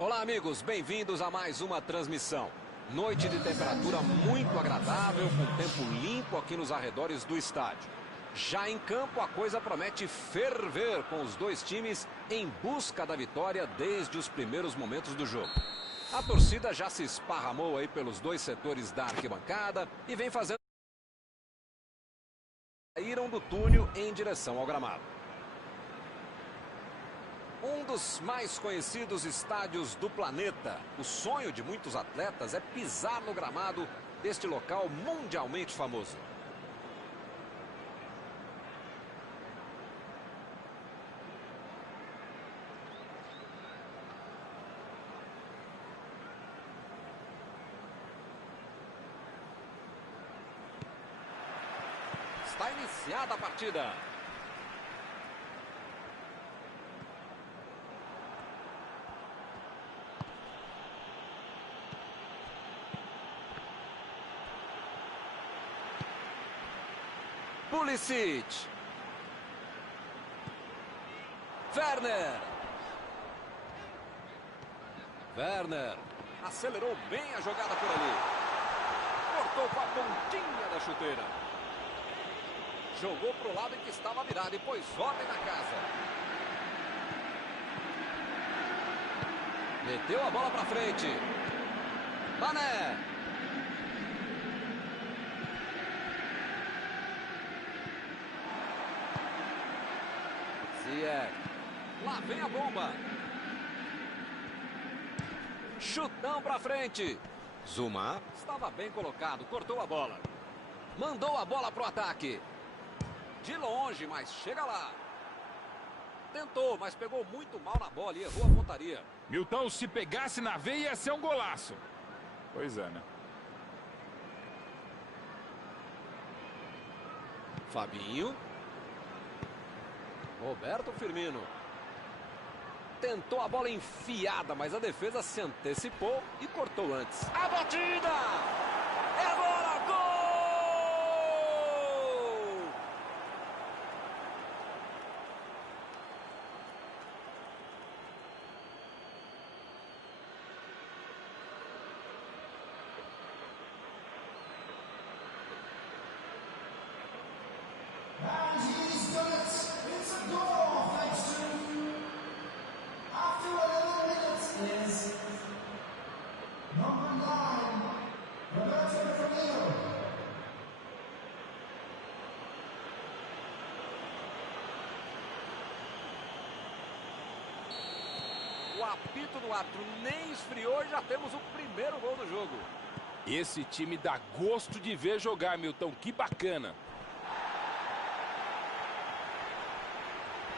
Olá, amigos, bem-vindos a mais uma transmissão. Noite de temperatura muito agradável, com tempo limpo aqui nos arredores do estádio. Já em campo, a coisa promete ferver com os dois times em busca da vitória desde os primeiros momentos do jogo. A torcida já se esparramou aí pelos dois setores da arquibancada e vem fazendo... Saíram do túnel em direção ao gramado. Um dos mais conhecidos estádios do planeta. O sonho de muitos atletas é pisar no gramado deste local mundialmente famoso. Está iniciada a partida. Pulisic. Werner. Acelerou bem a jogada por ali. Cortou com a pontinha da chuteira. Jogou para o lado em que estava virado e pôs ordem na casa. Meteu a bola para frente. Mané. Ziyech. Lá vem a bomba. Chutão para frente. Zuma estava bem colocado, cortou a bola. Mandou a bola para o ataque. De longe, mas chega lá. Tentou, mas pegou muito mal na bola e errou a pontaria. Milton, se pegasse na veia, ia ser um golaço. Pois é, né? Fabinho. Roberto Firmino. Tentou a bola enfiada, mas a defesa se antecipou e cortou antes. A batida! É agora, gol! O apito no árbitro nem esfriou e já temos o primeiro gol do jogo. Esse time dá gosto de ver jogar, Milton. Que bacana.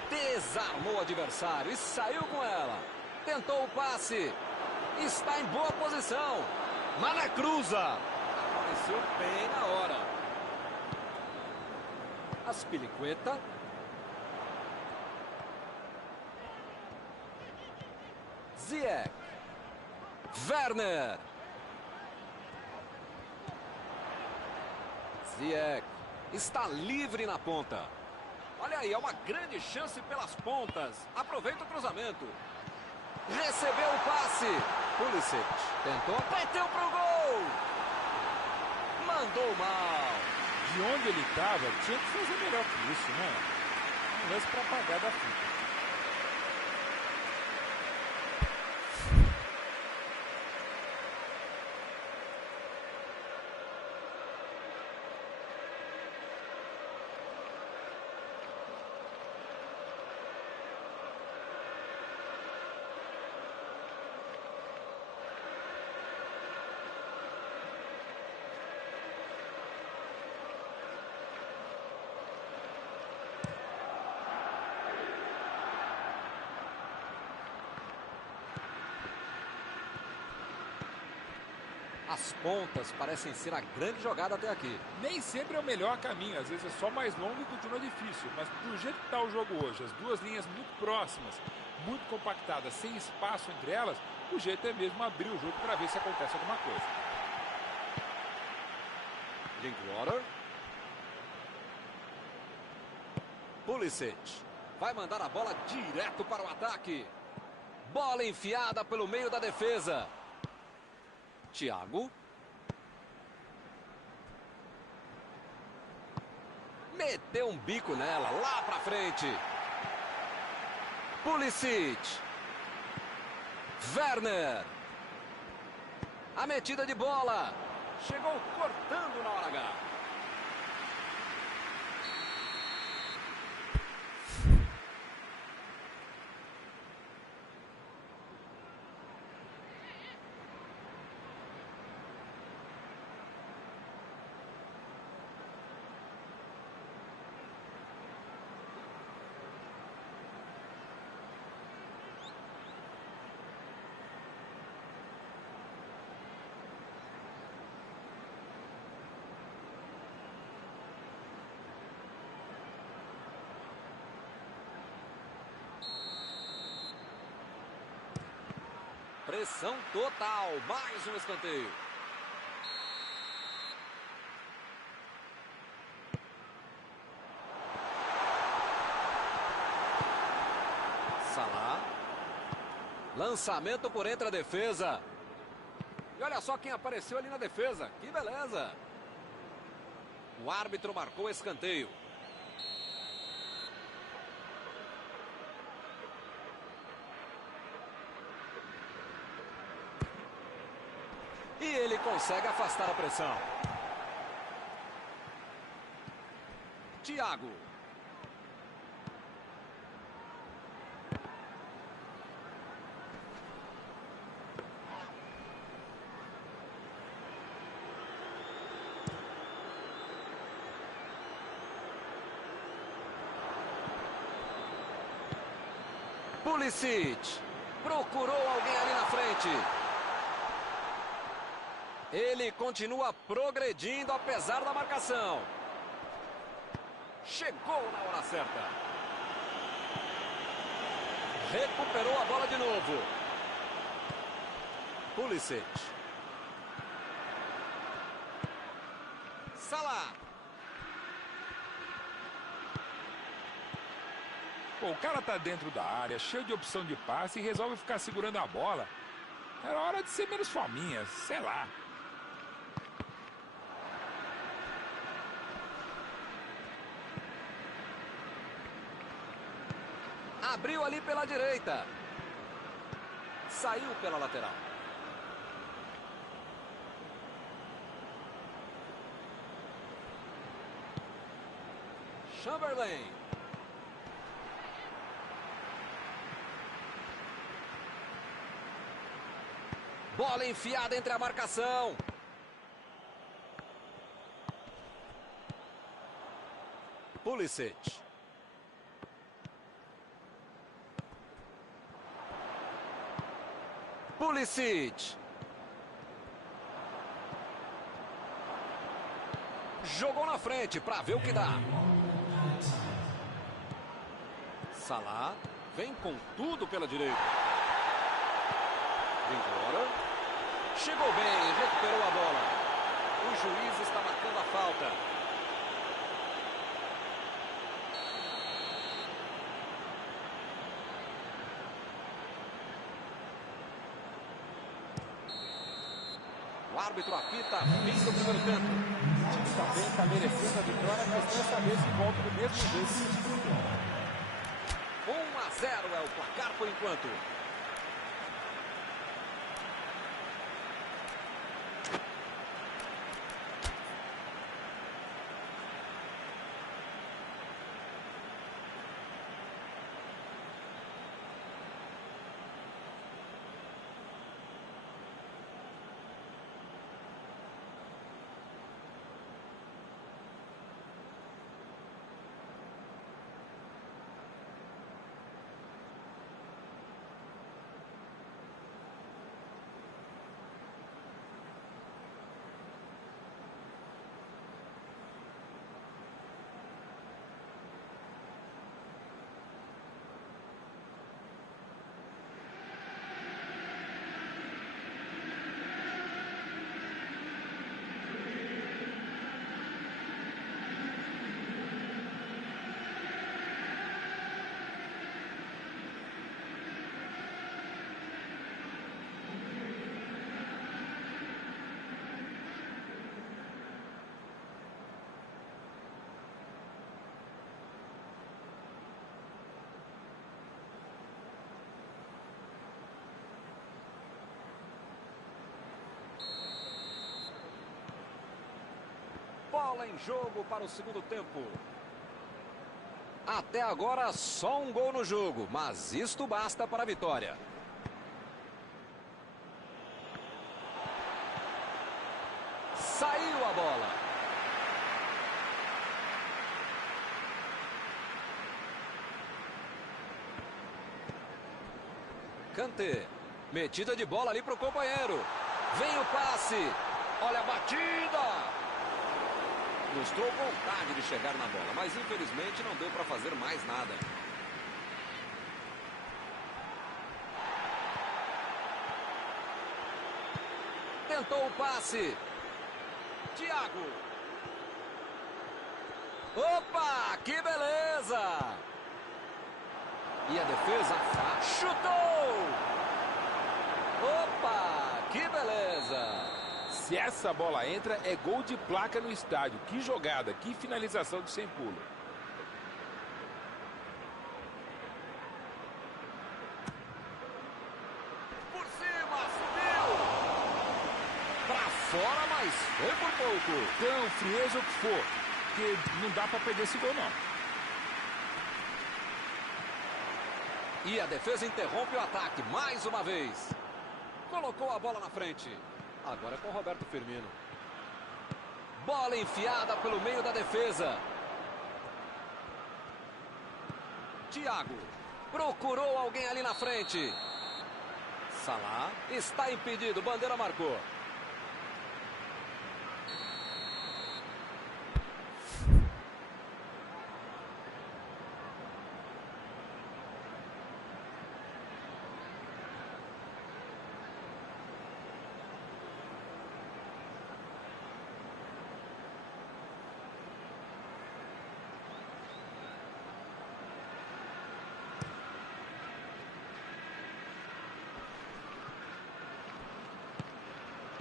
Desarmou o adversário e saiu com ela. Tentou o passe. Está em boa posição. Mané cruza. Apareceu bem na hora. Aspilicueta. Ziyech. Werner. Ziyech está livre na ponta. Olha aí, é uma grande chance pelas pontas. Aproveita o cruzamento. Recebeu o passe. Pulisic tentou, bateu pro gol. Mandou mal. De onde ele estava, tinha que fazer melhor que isso, né? Um lance para apagar da fita. As pontas parecem ser a grande jogada até aqui. Nem sempre é o melhor caminho, às vezes é só mais longo e continua difícil. Mas do jeito que está o jogo hoje, as duas linhas muito próximas, muito compactadas, sem espaço entre elas, o jeito é mesmo abrir o jogo para ver se acontece alguma coisa. Drinkwater. Pulisic. Vai mandar a bola direto para o ataque. Bola enfiada pelo meio da defesa. Thiago. Meteu um bico nela, lá pra frente. Pulisic. Werner. A metida de bola. Chegou cortando na hora H. Pressão total, mais um escanteio. Salah. Lançamento por entre a defesa. E olha só quem apareceu ali na defesa. Que beleza. O árbitro marcou escanteio. E ele consegue afastar a pressão. Thiago. Pulisic. Procurou alguém ali na frente. Ele continua progredindo apesar da marcação. Chegou na hora certa. Recuperou a bola de novo. Pulisic. Salah. Pô, o cara tá dentro da área, cheio de opção de passe e resolve ficar segurando a bola. Era hora de ser menos fominha, sei lá. Abriu ali pela direita. Saiu pela lateral. Chamberlain. Bola enfiada entre a marcação. Pulisic. Pulisic. Jogou na frente para ver o que dá. Salah vem com tudo pela direita. Embora. Chegou bem, recuperou a bola. O juiz está marcando a falta. O árbitro apita fim do primeiro tempo. O time também está merecendo a vitória, mas dessa vez em volta do mesmo jeito. 1-0 é o placar por enquanto. Bola em jogo para o segundo tempo. Até agora só um gol no jogo, mas isto basta para a vitória. Saiu a bola. Kanté. Metida de bola ali para o companheiro. Vem o passe. Olha a batida. Mostrou vontade de chegar na bola, mas infelizmente não deu para fazer mais nada. Tentou o passe. Thiago. Opa, que beleza! E a defesa chutou! Opa, que beleza! Se essa bola entra, é gol de placa no estádio. Que jogada, que finalização de sem pulo. Por cima, subiu! Pra fora, mas foi por pouco. Então, frieza o que for, porque não dá pra perder esse gol, não. E a defesa interrompe o ataque mais uma vez. Colocou a bola na frente. Agora é com Roberto Firmino. Bola enfiada pelo meio da defesa. Thiago. Procurou alguém ali na frente. Salah está impedido. Bandeira marcou.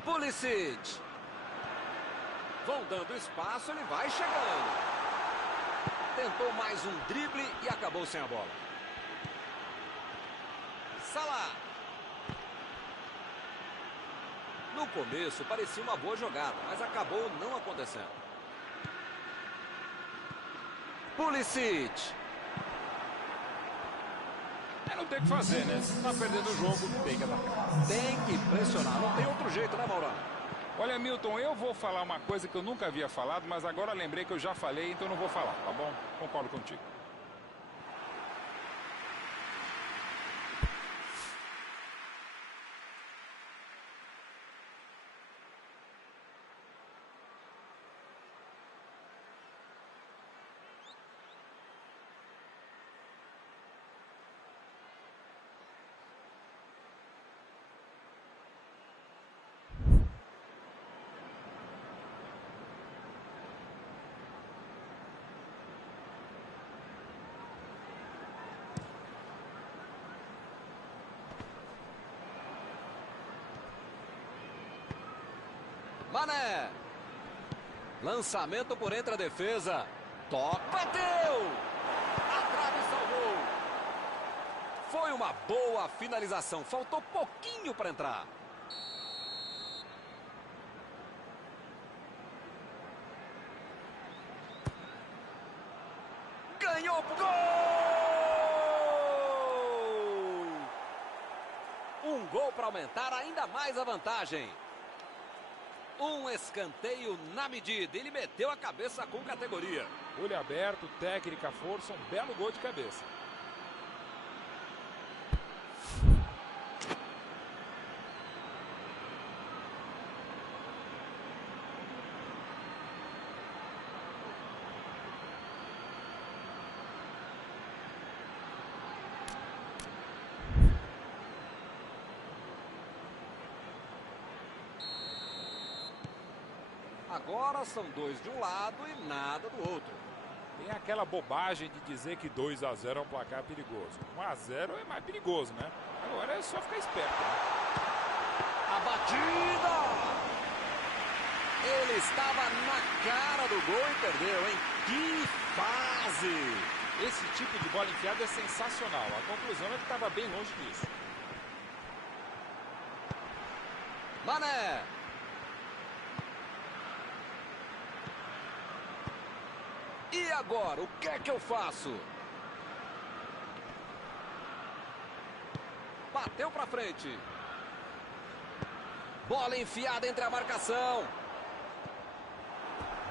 Pulisic. Vão dando espaço, ele vai chegando. Tentou mais um drible e acabou sem a bola. Salah. No começo parecia uma boa jogada, mas acabou não acontecendo. Pulisic. Não tem o que fazer, né? Se tá perdendo o jogo, tem que atacar. Tem que pressionar, não tem outro jeito, né, Maurão? Olha, Milton, eu vou falar uma coisa que eu nunca havia falado, mas agora lembrei que eu já falei, então não vou falar, tá bom? Concordo contigo. Mané. Lançamento por entre a defesa. Toque. Bateu. A trave salvou. Foi uma boa finalização. Faltou pouquinho para entrar. Ganhou. Gol! Um gol para aumentar ainda mais a vantagem. Um escanteio na medida. Ele meteu a cabeça com categoria. Olho aberto, técnica, força, um belo gol de cabeça. Agora são dois de um lado e nada do outro. Tem aquela bobagem de dizer que 2-0 é um placar perigoso. 1-0 é mais perigoso, né? Agora é só ficar esperto, né? A batida! Ele estava na cara do gol e perdeu, hein? Que fase! Esse tipo de bola enfiada é sensacional. A conclusão é que estava bem longe disso. Mané! agora, o que é que eu faço? Bateu pra frente. Bola enfiada entre a marcação.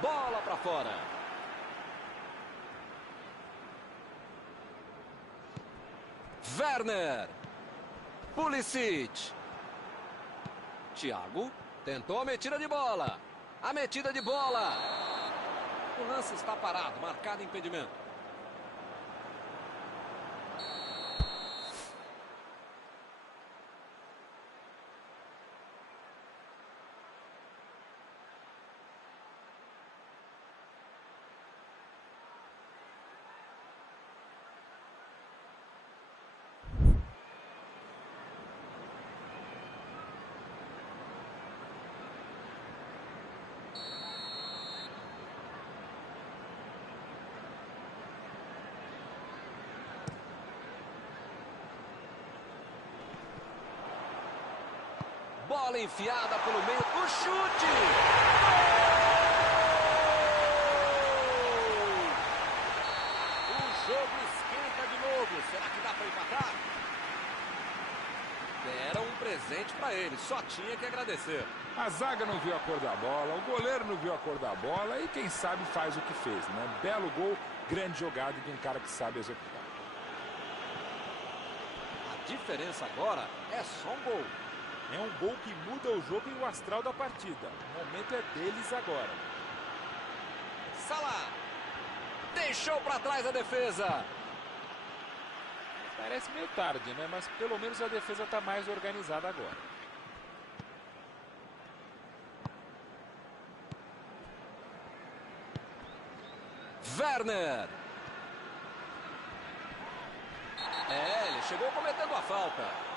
Bola pra fora. Werner. Pulisic. Thiago tentou a metida de bola. A metida de bola. O lance está parado, marcado impedimento. Bola enfiada pelo meio. O chute! Gol! O jogo esquenta de novo. Será que dá para empatar? Deram um presente para ele. Só tinha que agradecer. A zaga não viu a cor da bola, o goleiro não viu a cor da bola e quem sabe faz o que fez, né? Belo gol, grande jogada de um cara que sabe executar. A diferença agora é só um gol. É um gol que muda o jogo e o astral da partida. O momento é deles agora. Salah deixou para trás a defesa. Parece meio tarde, né? Mas pelo menos a defesa está mais organizada agora. Werner. Ele chegou cometendo a falta.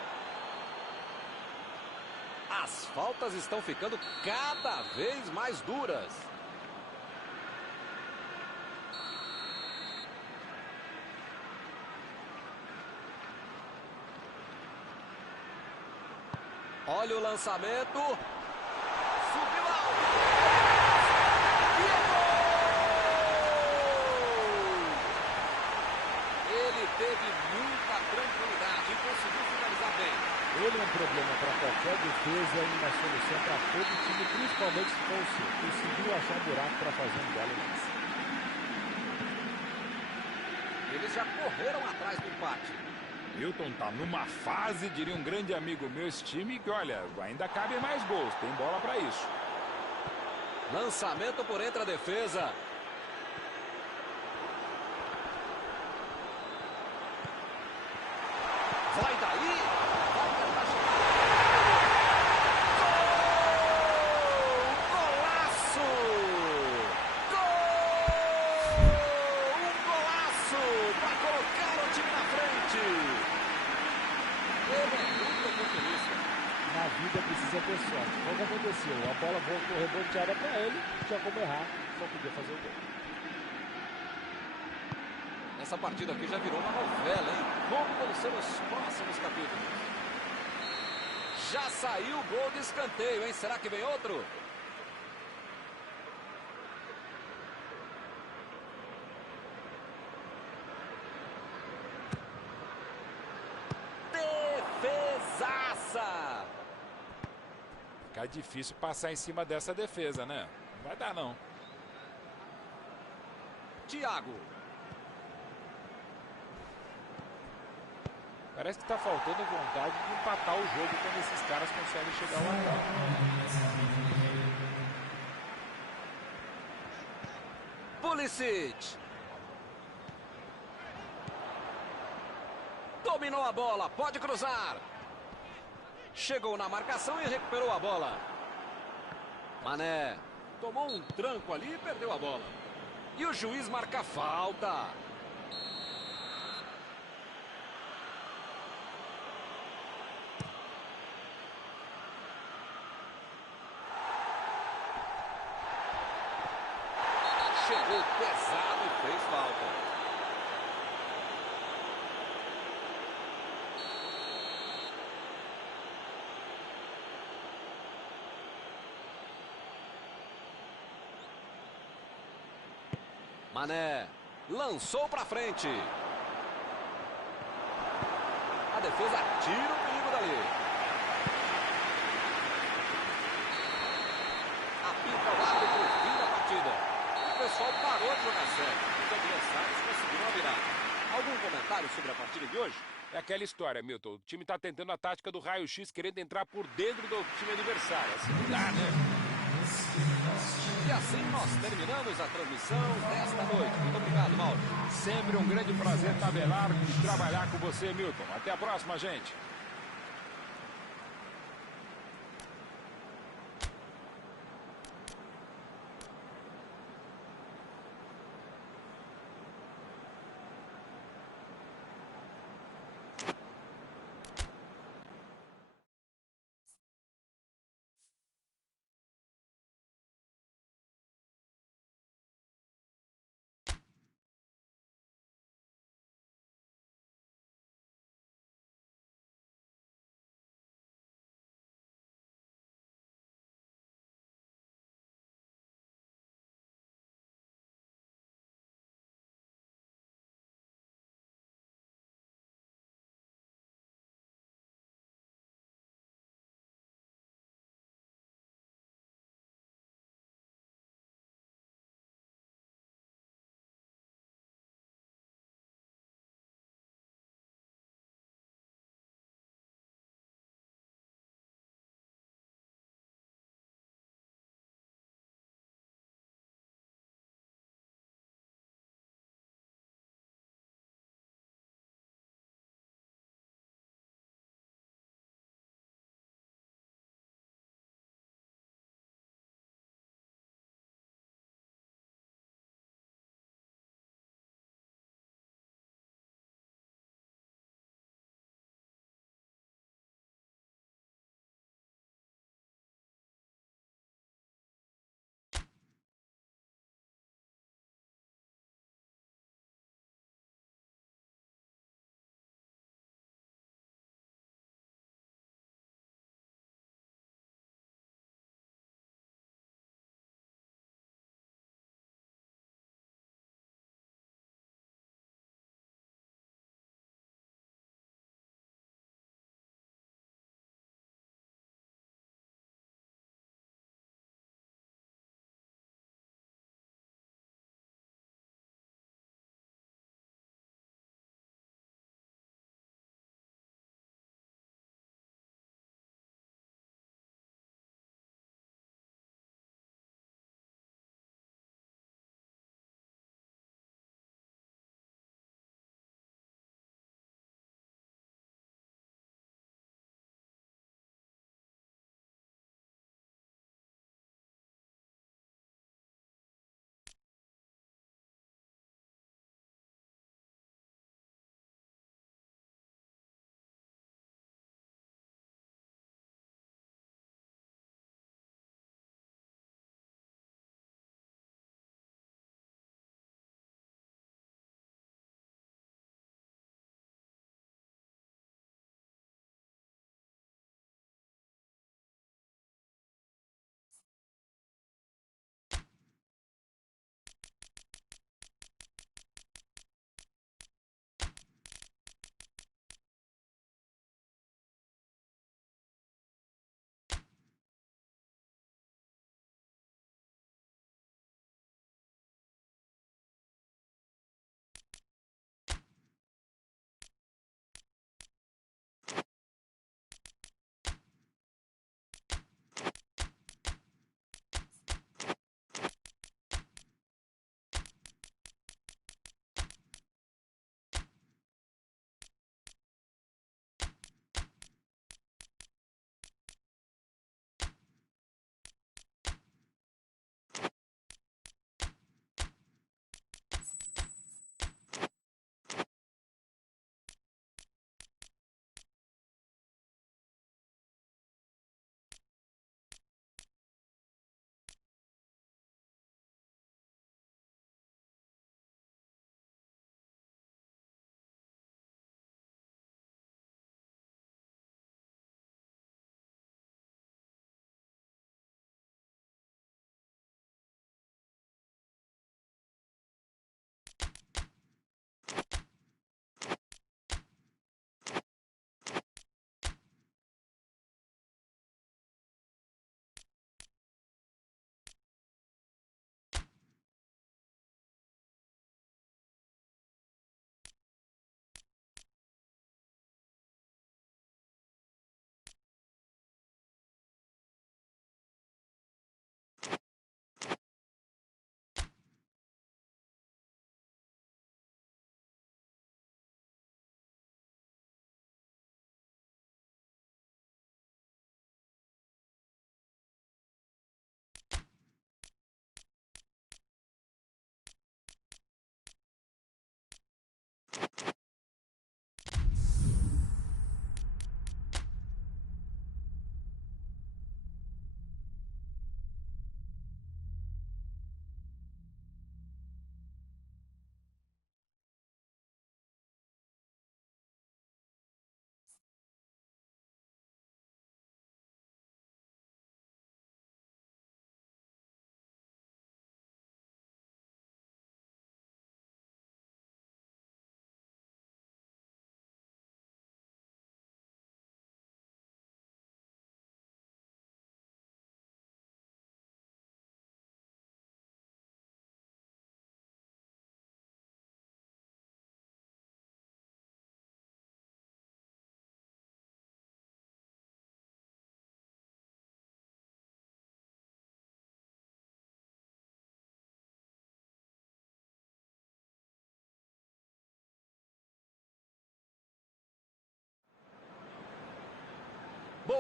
As faltas estão ficando cada vez mais duras. Olha o lançamento. Subiu alto. E é gol! Ele teve muita tranquilidade e conseguiu finalizar bem. Ele é um problema para qualquer defesa e uma solução para todo time, principalmente se for o seu. Conseguiu achar um buraco para fazer um belo lance. Eles já correram atrás do empate. Milton tá numa fase, diria um grande amigo meu, esse time, que olha, ainda cabem mais gols, tem bola para isso. Lançamento por entre a defesa. Vai daí. Vai tentar chegar. Gol! Golaço! Gol! Um golaço para colocar o time na frente. Ele é muito oportunista. Na vida precisa ter sorte. Foi o que aconteceu. A bola voltou reboteada para ele, tinha como errar, só podia fazer o gol. Essa partida aqui já virou uma novela, hein? Como vão ser os próximos capítulos? Já saiu o gol de escanteio, hein? Será que vem outro? Defesaça! Fica difícil passar em cima dessa defesa, né? Não vai dar, não. Thiago. Parece que está faltando vontade de empatar o jogo quando esses caras conseguem chegar lá atrás. Pulisic. Dominou a bola, pode cruzar. Chegou na marcação e recuperou a bola. Mané tomou um tranco ali e perdeu a bola. E o juiz marca falta. Chegou pesado e fez falta. Mané Lançou para frente. A defesa tira o perigo dali. Apita o árbitro, fim da partida. O pessoal parou de jogar sério. Os adversários conseguiram virar. Algum comentário sobre a partida de hoje? É aquela história, Milton. O time está tentando a tática do raio-x, querendo entrar por dentro do time adversário. Assim não dá, né? E assim nós terminamos a transmissão desta noite. Muito obrigado, Mauro. Sempre um grande prazer tabelar e trabalhar com você, Milton. Até a próxima, gente.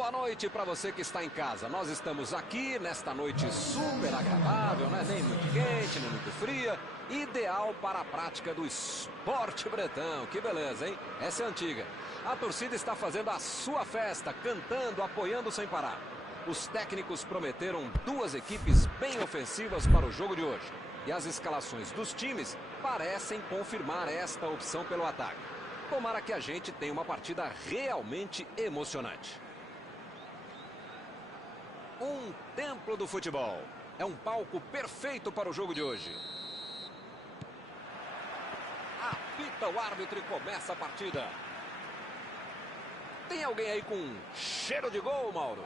Boa noite para você que está em casa. Nós estamos aqui nesta noite super agradável, né? Nem muito quente, nem muito fria. Ideal para a prática do esporte bretão. Que beleza, hein? Essa é antiga. A torcida está fazendo a sua festa, cantando, apoiando sem parar. Os técnicos prometeram duas equipes bem ofensivas para o jogo de hoje. E as escalações dos times parecem confirmar esta opção pelo ataque. Tomara que a gente tenha uma partida realmente emocionante. Um templo do futebol. É um palco perfeito para o jogo de hoje. Apita o árbitro e começa a partida. Tem alguém aí com cheiro de gol, Mauro?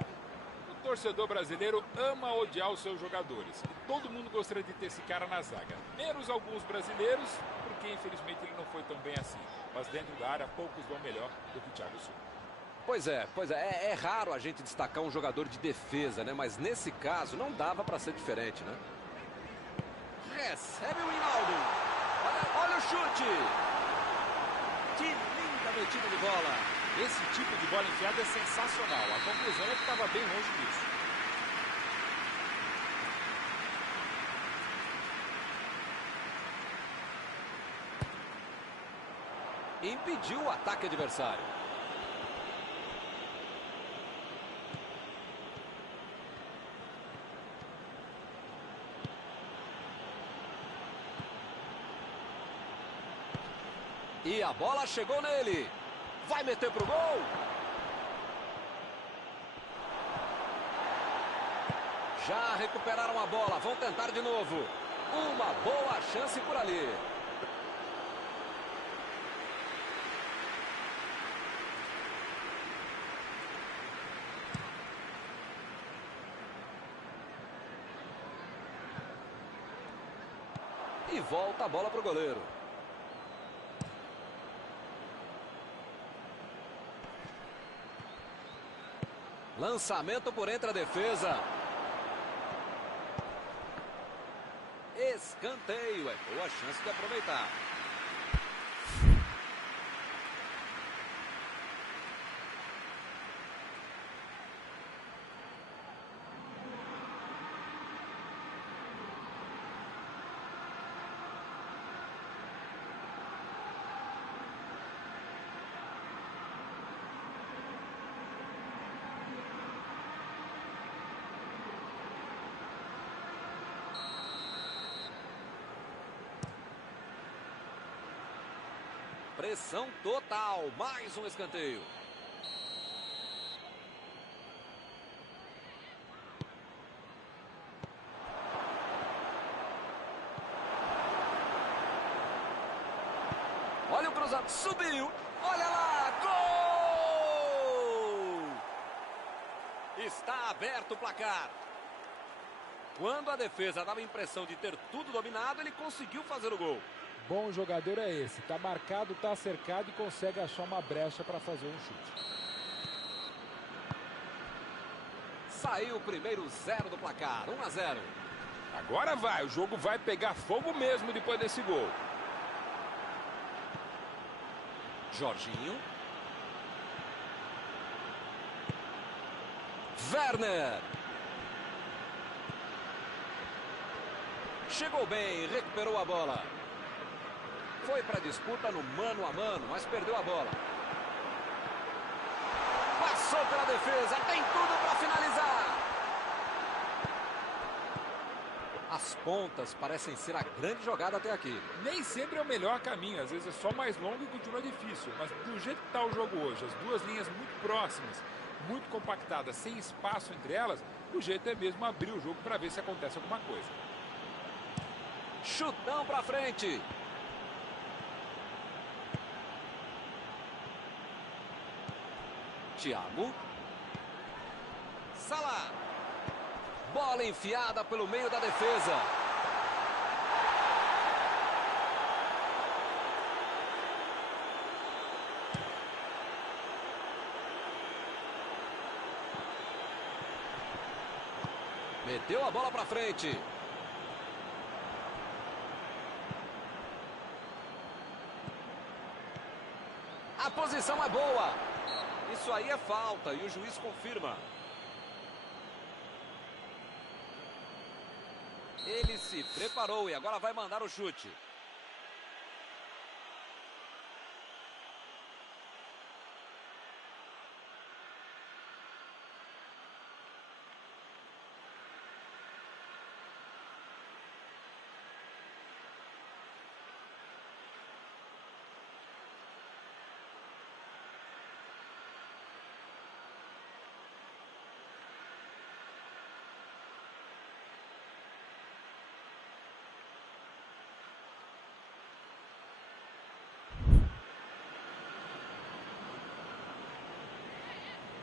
O torcedor brasileiro ama odiar os seus jogadores. E todo mundo gostaria de ter esse cara na zaga. Menos alguns brasileiros, porque infelizmente ele não foi tão bem assim. Mas dentro da área, poucos vão melhor do que o Thiago Silva. Pois é. É raro a gente destacar um jogador de defesa, né? Mas nesse caso não dava para ser diferente, né? Recebe o Hinaldo. Olha o chute. Que linda metida de bola. Esse tipo de bola enfiada é sensacional. A conclusão é que estava bem longe disso. Impediu o ataque adversário. E a bola chegou nele. Vai meter pro gol. Já recuperaram a bola. Vão tentar de novo. Uma boa chance por ali. E volta a bola pro goleiro. Lançamento por entre a defesa. Escanteio. É boa chance de aproveitar. Pressão total. Mais um escanteio. Olha o cruzamento. Subiu. Olha lá. Gol! Está aberto o placar. Quando a defesa dava a impressão de ter tudo dominado, ele conseguiu fazer o gol. Bom jogador é esse. Tá marcado, tá cercado e consegue achar uma brecha para fazer um chute. Saiu o primeiro 0 do placar. 1-0. Agora vai. O jogo vai pegar fogo mesmo depois desse gol. Jorginho. Werner. Chegou bem, recuperou a bola. Foi para a disputa no mano a mano, mas perdeu a bola. Passou pela defesa, tem tudo para finalizar. As pontas parecem ser a grande jogada até aqui. Nem sempre é o melhor caminho, às vezes é só mais longo e continua difícil. Mas do jeito que está o jogo hoje, as duas linhas muito próximas, muito compactadas, sem espaço entre elas, o jeito é mesmo abrir o jogo para ver se acontece alguma coisa. Chutão para frente. Thiago. Salah. Bola enfiada pelo meio da defesa. Meteu a bola para frente. A posição é boa. Isso aí é falta e o juiz confirma. Ele se preparou e agora vai mandar o chute.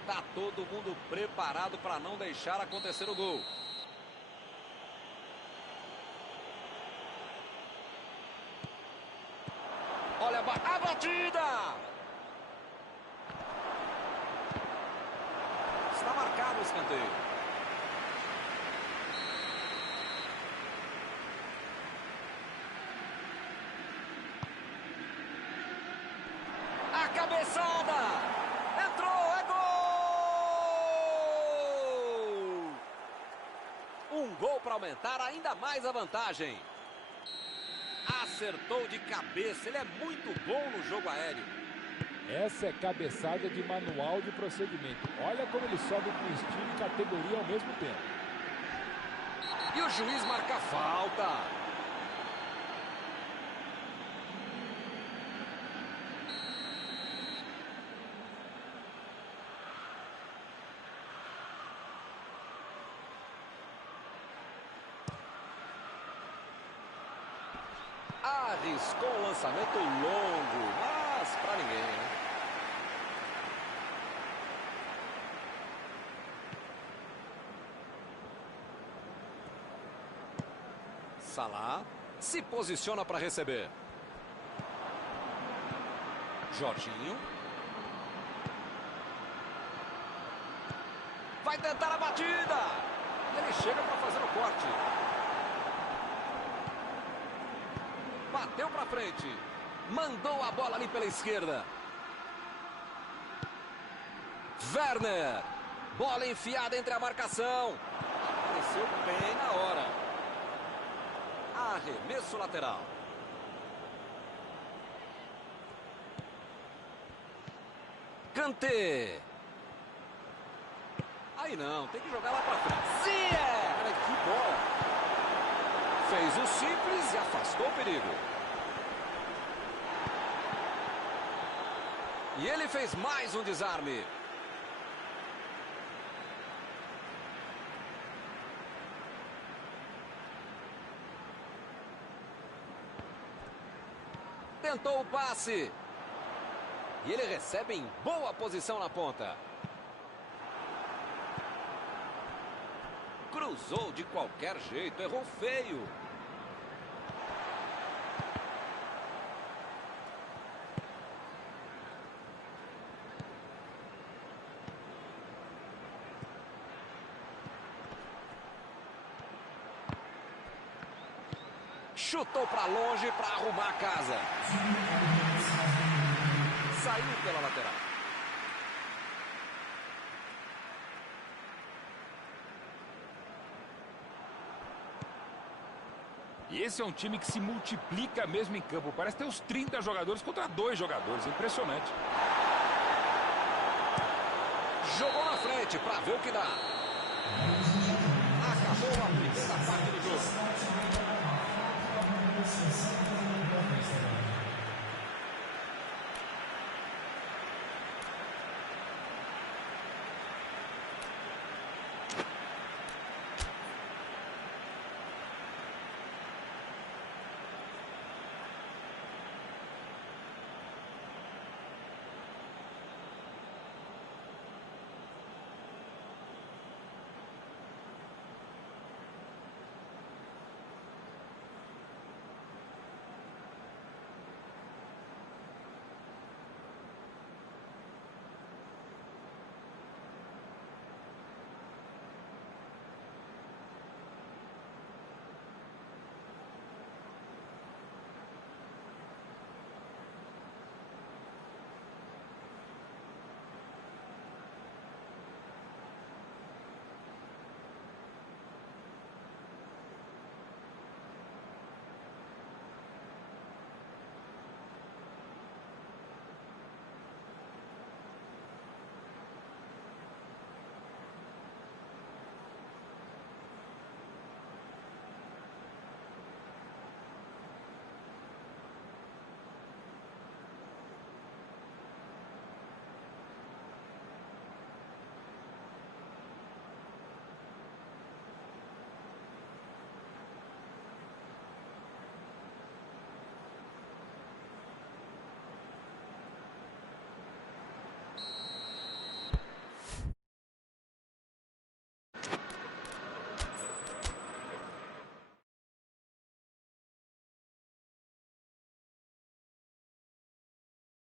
Tá todo mundo preparado para não deixar acontecer o gol. Olha a batida! Está marcado o escanteio. A cabeçada! Entrou, é gol! Um gol para aumentar ainda mais a vantagem. Acertou de cabeça, ele é muito bom no jogo aéreo. Essa é cabeçada de manual de procedimento. Olha como ele sobe com estilo e categoria ao mesmo tempo. E o juiz marca falta. Arriscou um lançamento longo, mas para ninguém, né? Salah se posiciona para receber. Jorginho. Vai tentar a batida. Ele chega para fazer o corte. Bateu para frente. Mandou a bola ali pela esquerda. Werner. Bola enfiada entre a marcação. Apareceu bem na hora. Arremesso lateral. Kanté. Aí não, tem que jogar lá pra frente. Ziyech! Olha que bola. Fez o simples e afastou o perigo. E ele fez mais um desarme. Tentou o passe. E ele recebe em boa posição na ponta. Cruzou de qualquer jeito, errou feio. Chutou para longe para arrumar a casa. Saiu pela lateral. E esse é um time que se multiplica mesmo em campo. Parece ter uns 30 jogadores contra 2 jogadores. Impressionante. Jogou na frente para ver o que dá. Acabou a primeira parte do jogo.